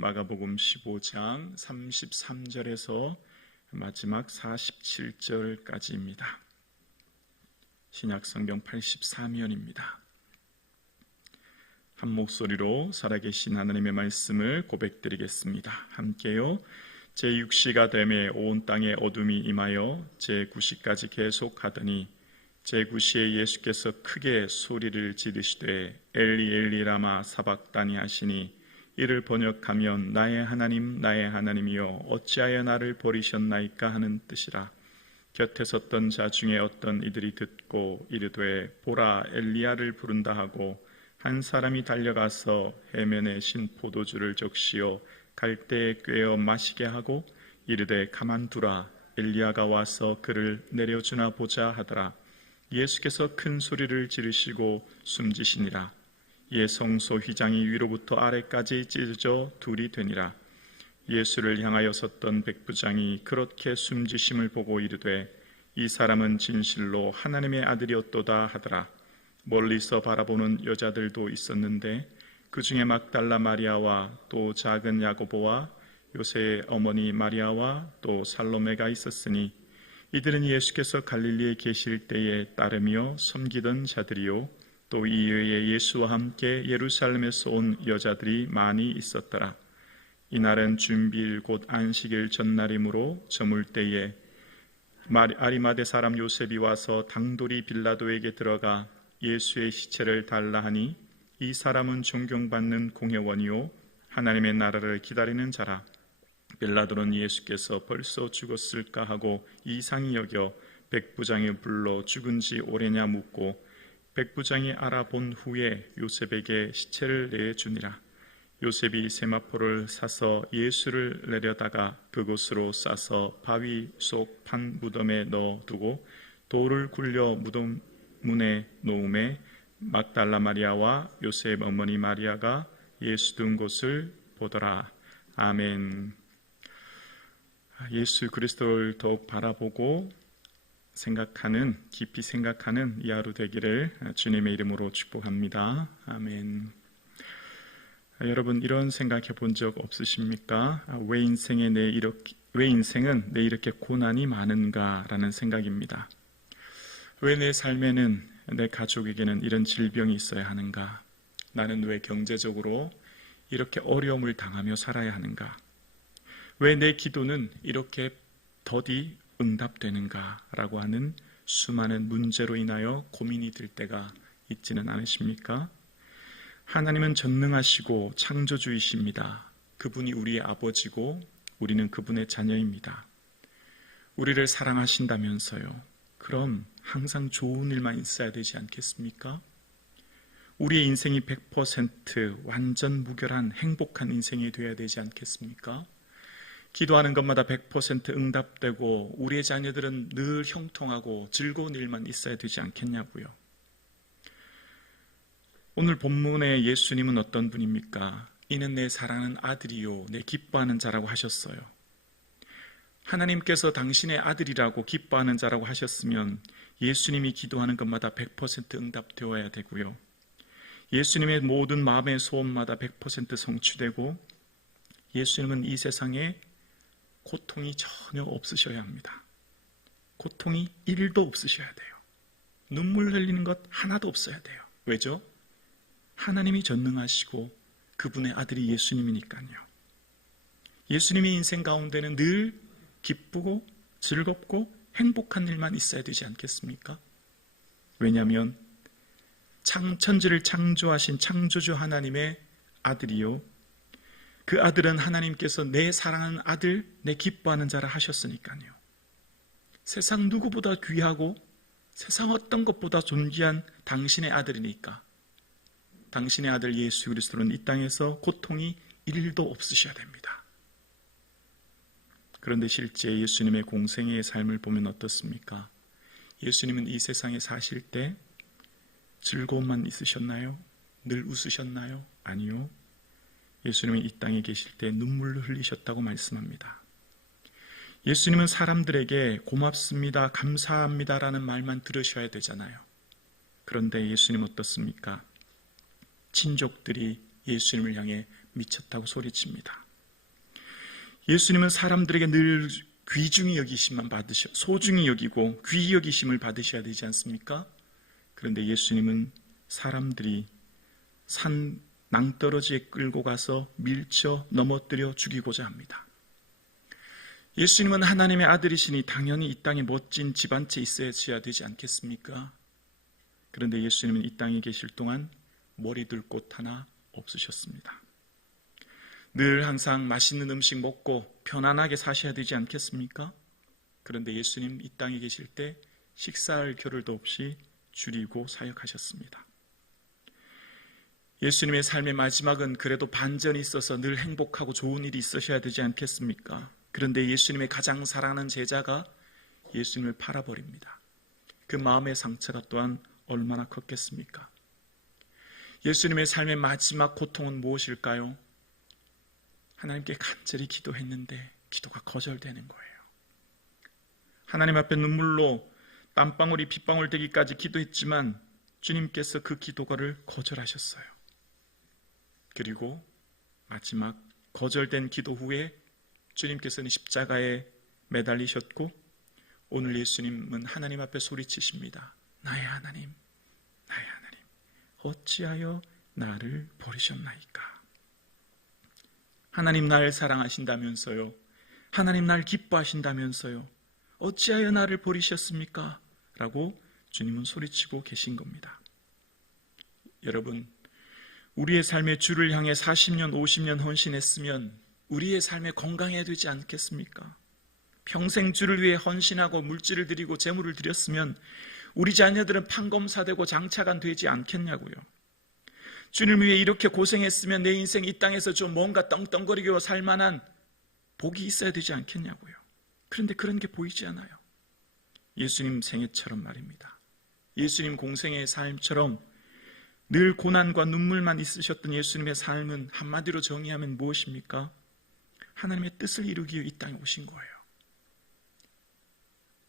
마가복음 15장 33절에서 마지막 47절까지입니다. 신약성경 84면입니다. 한 목소리로 살아계신 하나님의 말씀을 고백드리겠습니다. 함께요. 제6시가 되매 온 땅에 어둠이 임하여 제9시까지 계속하더니 제9시에 예수께서 크게 소리를 지르시되 엘리 엘리 라마 사박다니 하시니 이를 번역하면 나의 하나님이여 어찌하여 나를 버리셨나이까 하는 뜻이라. 곁에 섰던 자 중에 어떤 이들이 듣고 이르되 보라 엘리야를 부른다 하고 한 사람이 달려가서 해면에 신 포도주를 적시어 갈대에 꿰어 마시게 하고 이르되 가만두라 엘리야가 와서 그를 내려주나 보자 하더라. 예수께서 큰 소리를 지르시고 숨지시니라. 이에 성소 휘장이 위로부터 아래까지 찢어져 둘이 되니라. 예수를 향하여 섰던 백부장이 그렇게 숨지심을 보고 이르되 이 사람은 진실로 하나님의 아들이었도다 하더라. 멀리서 바라보는 여자들도 있었는데 그 중에 막달라 마리아와 또 작은 야고보와 요새의 어머니 마리아와 또 살로메가 있었으니 이들은 예수께서 갈릴리에 계실 때에 따르며 섬기던 자들이요 또 이외에 예수와 함께 예루살렘에서 온 여자들이 많이 있었더라. 이날은 준비일 곧 안식일 전날이므로 저물 때에 아리마대 사람 요셉이 와서 당돌이 빌라도에게 들어가 예수의 시체를 달라 하니 이 사람은 존경받는 공회원이요 하나님의 나라를 기다리는 자라. 빌라도는 예수께서 벌써 죽었을까 하고 이상히 여겨 백부장을 불러 죽은 지 오래냐 묻고 백부장이 알아본 후에 요셉에게 시체를 내주니라. 요셉이 세마포를 사서 예수를 내려다가 그곳으로 싸서 바위 속 판 무덤에 넣어두고 돌을 굴려 무덤 문에 놓음에 막달라 마리아와 요셉 어머니 마리아가 예수 둔 곳을 보더라. 아멘. 예수 그리스도를 더욱 바라보고 깊이 생각하는 이 하루 되기를 주님의 이름으로 축복합니다. 아멘. 여러분 이런 생각해 본 적 없으십니까? 왜 인생은 내 이렇게 고난이 많은가라는 생각입니다. 왜 내 삶에는 내 가족에게는 이런 질병이 있어야 하는가? 나는 왜 경제적으로 이렇게 어려움을 당하며 살아야 하는가? 왜 내 기도는 이렇게 더디 응답되는가라고 하는 수많은 문제로 인하여 고민이 들 때가 있지는 않으십니까? 하나님은 전능하시고 창조주이십니다. 그분이 우리의 아버지고 우리는 그분의 자녀입니다. 우리를 사랑하신다면서요. 그럼 항상 좋은 일만 있어야 되지 않겠습니까? 우리의 인생이 100% 완전 무결한 행복한 인생이 되어야 되지 않겠습니까? 기도하는 것마다 100% 응답되고 우리의 자녀들은 늘 형통하고 즐거운 일만 있어야 되지 않겠냐고요. 오늘 본문의 예수님은 어떤 분입니까? 이는 내 사랑하는 아들이요 내 기뻐하는 자라고 하셨어요. 하나님께서 당신의 아들이라고 기뻐하는 자라고 하셨으면 예수님이 기도하는 것마다 100% 응답되어야 되고요. 예수님의 모든 마음의 소원마다 100% 성취되고 예수님은 이 세상에 고통이 전혀 없으셔야 합니다. 고통이 1도 없으셔야 돼요. 눈물 흘리는 것 하나도 없어야 돼요. 왜죠? 하나님이 전능하시고 그분의 아들이 예수님이니까요. 예수님의 인생 가운데는 늘 기쁘고 즐겁고 행복한 일만 있어야 되지 않겠습니까? 왜냐하면 천지를 창조하신 창조주 하나님의 아들이요 그 아들은 하나님께서 내 사랑하는 아들, 내 기뻐하는 자라 하셨으니까요. 세상 누구보다 귀하고 세상 어떤 것보다 존귀한 당신의 아들이니까 당신의 아들 예수 그리스도는 이 땅에서 고통이 1도 없으셔야 됩니다. 그런데 실제 예수님의 공생애의 삶을 보면 어떻습니까? 예수님은 이 세상에 사실 때 즐거움만 있으셨나요? 늘 웃으셨나요? 아니요. 예수님은 이 땅에 계실 때 눈물을 흘리셨다고 말씀합니다. 예수님은 사람들에게 고맙습니다, 감사합니다라는 말만 들으셔야 되잖아요. 그런데 예수님 어떻습니까? 친족들이 예수님을 향해 미쳤다고 소리칩니다. 예수님은 사람들에게 늘 귀중히 여기심만 소중히 여기고 귀히 여기심을 받으셔야 되지 않습니까? 그런데 예수님은 사람들이 산 낭떠러지에 끌고 가서 밀쳐 넘어뜨려 죽이고자 합니다. 예수님은 하나님의 아들이시니 당연히 이 땅에 멋진 집 한 채 있어야 되지 않겠습니까? 그런데 예수님은 이 땅에 계실 동안 머리둘 곳 하나 없으셨습니다. 늘 항상 맛있는 음식 먹고 편안하게 사셔야 되지 않겠습니까? 그런데 예수님 이 땅에 계실 때 식사할 겨를도 없이 줄이고 사역하셨습니다. 예수님의 삶의 마지막은 그래도 반전이 있어서 늘 행복하고 좋은 일이 있으셔야 되지 않겠습니까? 그런데 예수님의 가장 사랑하는 제자가 예수님을 팔아버립니다. 그 마음의 상처가 또한 얼마나 컸겠습니까? 예수님의 삶의 마지막 고통은 무엇일까요? 하나님께 간절히 기도했는데 기도가 거절되는 거예요. 하나님 앞에 눈물로 땀방울이 빗방울 되기까지 기도했지만 주님께서 그 기도를 거절하셨어요. 그리고 마지막 거절된 기도 후에 주님께서는 십자가에 매달리셨고 오늘 예수님은 하나님 앞에 소리치십니다. 나의 하나님, 나의 하나님, 어찌하여 나를 버리셨나이까? 하나님 날 사랑하신다면서요. 하나님 날 기뻐하신다면서요. 어찌하여 나를 버리셨습니까? 라고 주님은 소리치고 계신 겁니다. 여러분, 우리의 삶에 주를 향해 40년, 50년 헌신했으면 우리의 삶에 건강해야 되지 않겠습니까? 평생 주를 위해 헌신하고 물질을 드리고 재물을 드렸으면 우리 자녀들은 판검사되고 장차관 되지 않겠냐고요. 주님을 위해 이렇게 고생했으면 내 인생 이 땅에서 좀 뭔가 떵떵거리고 살만한 복이 있어야 되지 않겠냐고요. 그런데 그런 게 보이지 않아요. 예수님 생애처럼 말입니다. 예수님 공생의 삶처럼 늘 고난과 눈물만 있으셨던 예수님의 삶은 한마디로 정의하면 무엇입니까? 하나님의 뜻을 이루기 위해 이 땅에 오신 거예요.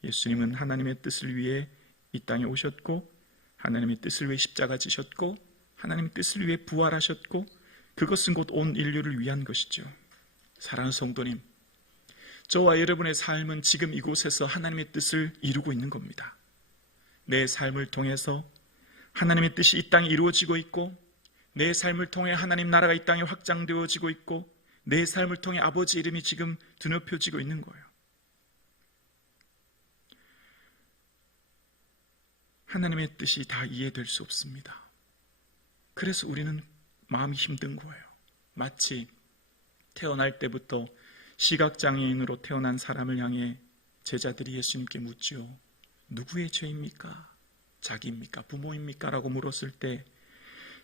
예수님은 하나님의 뜻을 위해 이 땅에 오셨고 하나님의 뜻을 위해 십자가 지셨고 하나님의 뜻을 위해 부활하셨고 그것은 곧 온 인류를 위한 것이죠. 사랑하는 성도님, 저와 여러분의 삶은 지금 이곳에서 하나님의 뜻을 이루고 있는 겁니다. 내 삶을 통해서 하나님의 뜻이 이 땅에 이루어지고 있고 내 삶을 통해 하나님 나라가 이 땅에 확장되어지고 있고 내 삶을 통해 아버지 이름이 지금 드높여지고 있는 거예요. 하나님의 뜻이 다 이해될 수 없습니다. 그래서 우리는 마음이 힘든 거예요. 마치 태어날 때부터 시각장애인으로 태어난 사람을 향해 제자들이 예수님께 묻지요. 누구의 죄입니까? 자기입니까? 부모입니까? 라고 물었을 때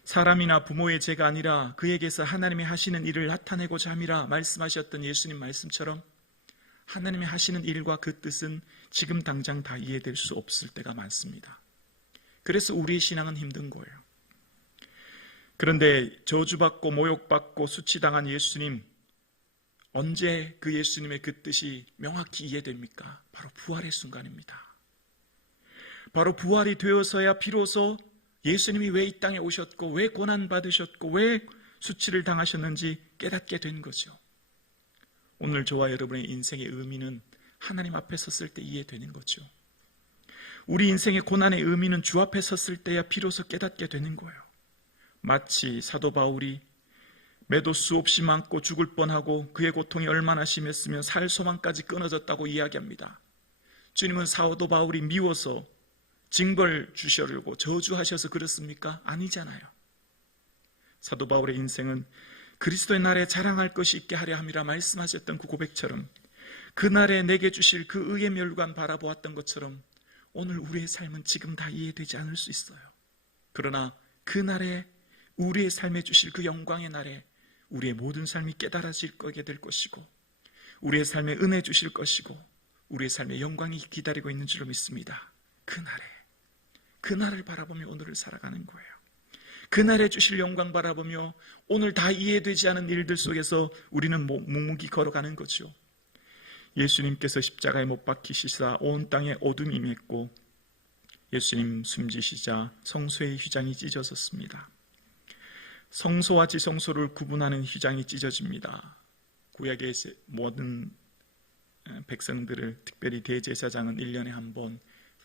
사람이나 부모의 죄가 아니라 그에게서 하나님이 하시는 일을 나타내고자 함이라 말씀하셨던 예수님 말씀처럼 하나님이 하시는 일과 그 뜻은 지금 당장 다 이해될 수 없을 때가 많습니다. 그래서 우리의 신앙은 힘든 거예요. 그런데 저주받고 모욕받고 수치당한 예수님, 언제 그 예수님의 그 뜻이 명확히 이해됩니까? 바로 부활의 순간입니다. 바로 부활이 되어서야 비로소 예수님이 왜 이 땅에 오셨고 왜 고난받으셨고 왜 수치를 당하셨는지 깨닫게 된 거죠. 오늘 저와 여러분의 인생의 의미는 하나님 앞에 섰을 때 이해되는 거죠. 우리 인생의 고난의 의미는 주 앞에 섰을 때야 비로소 깨닫게 되는 거예요. 마치 사도 바울이 매도 수없이 많고 죽을 뻔하고 그의 고통이 얼마나 심했으면 살 소망까지 끊어졌다고 이야기합니다. 주님은 사도 바울이 미워서 징벌 주시려고 저주하셔서 그렇습니까? 아니잖아요. 사도 바울의 인생은 그리스도의 날에 자랑할 것이 있게 하려 함이라 말씀하셨던 그 고백처럼 그날에 내게 주실 그 의의 멸관 바라보았던 것처럼 오늘 우리의 삶은 지금 다 이해되지 않을 수 있어요. 그러나 그날에 우리의 삶에 주실 그 영광의 날에 우리의 모든 삶이 깨달아질 거게 될 것이고 우리의 삶에 은혜 주실 것이고 우리의 삶에 영광이 기다리고 있는 줄로 믿습니다. 그날을 바라보며 오늘을 살아가는 거예요. 그날에 주실 영광 바라보며 오늘 다 이해되지 않은 일들 속에서 우리는 묵묵히 걸어가는 거죠. 예수님께서 십자가에 못 박히시사 온 땅에 어둠이 임했고 예수님 숨지시자 성소의 휘장이 찢어졌습니다. 성소와 지성소를 구분하는 휘장이 찢어집니다. 구약의 모든 백성들을, 특별히 대제사장은 1년에 한 번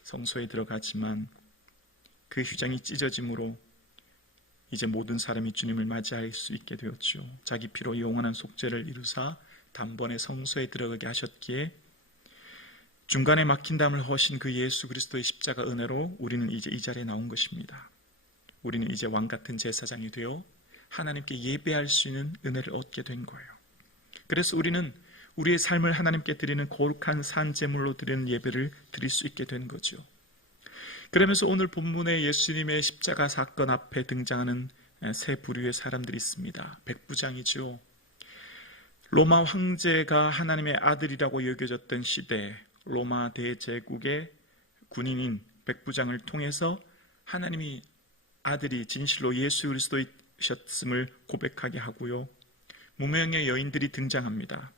성소에 들어가지만 그 휴장이 찢어짐으로 이제 모든 사람이 주님을 맞이할 수 있게 되었죠. 자기 피로 영원한 속죄를 이루사 단번에 성소에 들어가게 하셨기에 중간에 막힌 담을 허신 그 예수 그리스도의 십자가 은혜로 우리는 이제 이 자리에 나온 것입니다. 우리는 이제 왕같은 제사장이 되어 하나님께 예배할 수 있는 은혜를 얻게 된 거예요. 그래서 우리는 우리의 삶을 하나님께 드리는 거룩한 산제물로 드리는 예배를 드릴 수 있게 된 거죠. 그러면서 오늘 본문에 예수님의 십자가 사건 앞에 등장하는 세 부류의 사람들이 있습니다. 백부장이죠. 로마 황제가 하나님의 아들이라고 여겨졌던 시대, 로마 대제국의 군인인 백부장을 통해서 하나님이 아들이 진실로 예수 그리스도이셨음을 고백하게 하고요. 무명의 여인들이 등장합니다.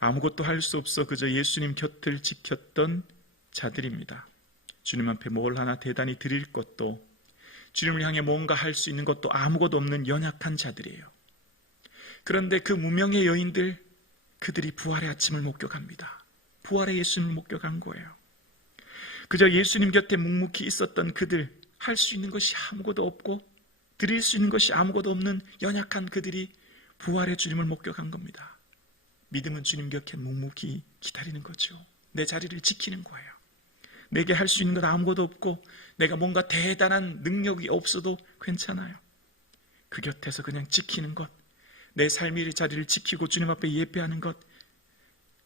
아무것도 할 수 없어 그저 예수님 곁을 지켰던 자들입니다. 주님 앞에 뭘 하나 대단히 드릴 것도, 주님을 향해 뭔가 할 수 있는 것도 아무것도 없는 연약한 자들이에요. 그런데 그 무명의 여인들, 그들이 부활의 아침을 목격합니다. 부활의 예수님을 목격한 거예요. 그저 예수님 곁에 묵묵히 있었던 그들, 할 수 있는 것이 아무것도 없고 드릴 수 있는 것이 아무것도 없는 연약한 그들이 부활의 주님을 목격한 겁니다. 믿음은 주님 곁에 묵묵히 기다리는 거죠. 내 자리를 지키는 거예요. 내게 할 수 있는 것 아무것도 없고 내가 뭔가 대단한 능력이 없어도 괜찮아요. 그 곁에서 그냥 지키는 것, 내 삶의 자리를 지키고 주님 앞에 예배하는 것,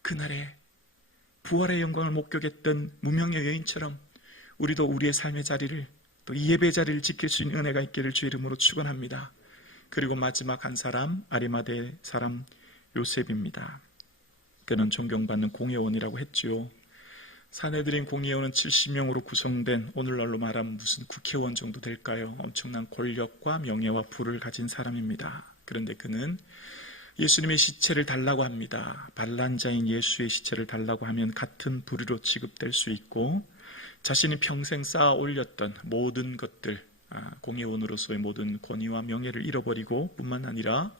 그날의 부활의 영광을 목격했던 무명의 여인처럼 우리도 우리의 삶의 자리를, 또 이 예배 자리를 지킬 수 있는 은혜가 있기를 주의 이름으로 축원합니다. 그리고 마지막 한 사람, 아리마대 사람 요셉입니다. 그는 존경받는 공회원이라고 했지요. 사내들인 공회원은 70명으로 구성된, 오늘날로 말하면 무슨 국회의원 정도 될까요? 엄청난 권력과 명예와 부를 가진 사람입니다. 그런데 그는 예수님의 시체를 달라고 합니다. 반란자인 예수의 시체를 달라고 하면 같은 부류로 취급될 수 있고, 자신이 평생 쌓아 올렸던 모든 것들, 공회원으로서의 모든 권위와 명예를 잃어버리고 뿐만 아니라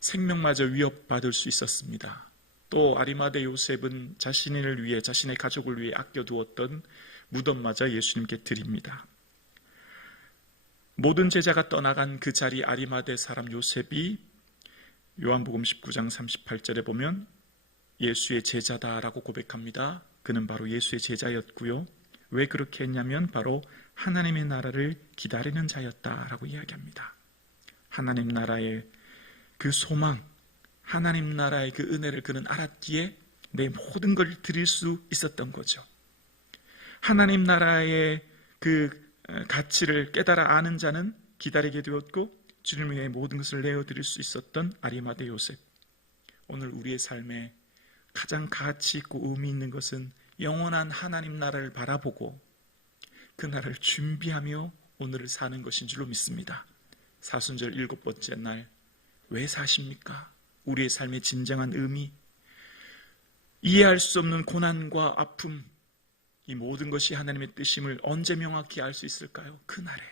생명마저 위협받을 수 있었습니다. 또 아리마대 요셉은 자신을 위해, 자신의 가족을 위해 아껴두었던 무덤마저 예수님께 드립니다. 모든 제자가 떠나간 그 자리 아리마대 사람 요셉이 요한복음 19장 38절에 보면 예수의 제자다라고 고백합니다. 그는 바로 예수의 제자였고요. 왜 그렇게 했냐면 바로 하나님의 나라를 기다리는 자였다라고 이야기합니다. 하나님 나라의 그 소망, 하나님 나라의 그 은혜를 그는 알았기에 내 모든 걸 드릴 수 있었던 거죠. 하나님 나라의 그 가치를 깨달아 아는 자는 기다리게 되었고 주님을 위해 모든 것을 내어드릴 수 있었던 아리마대 요셉. 오늘 우리의 삶에 가장 가치 있고 의미 있는 것은 영원한 하나님 나라를 바라보고 그 나라를 준비하며 오늘을 사는 것인 줄로 믿습니다. 사순절 7번째 날, 왜 사십니까? 우리의 삶의 진정한 의미, 이해할 수 없는 고난과 아픔, 이 모든 것이 하나님의 뜻임을 언제 명확히 알 수 있을까요? 그날에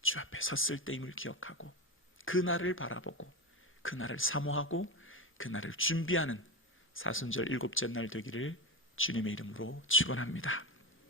주 앞에 섰을 때임을 기억하고 그날을 바라보고 그날을 사모하고 그날을 준비하는 사순절 7째 날 되기를 주님의 이름으로 축원합니다.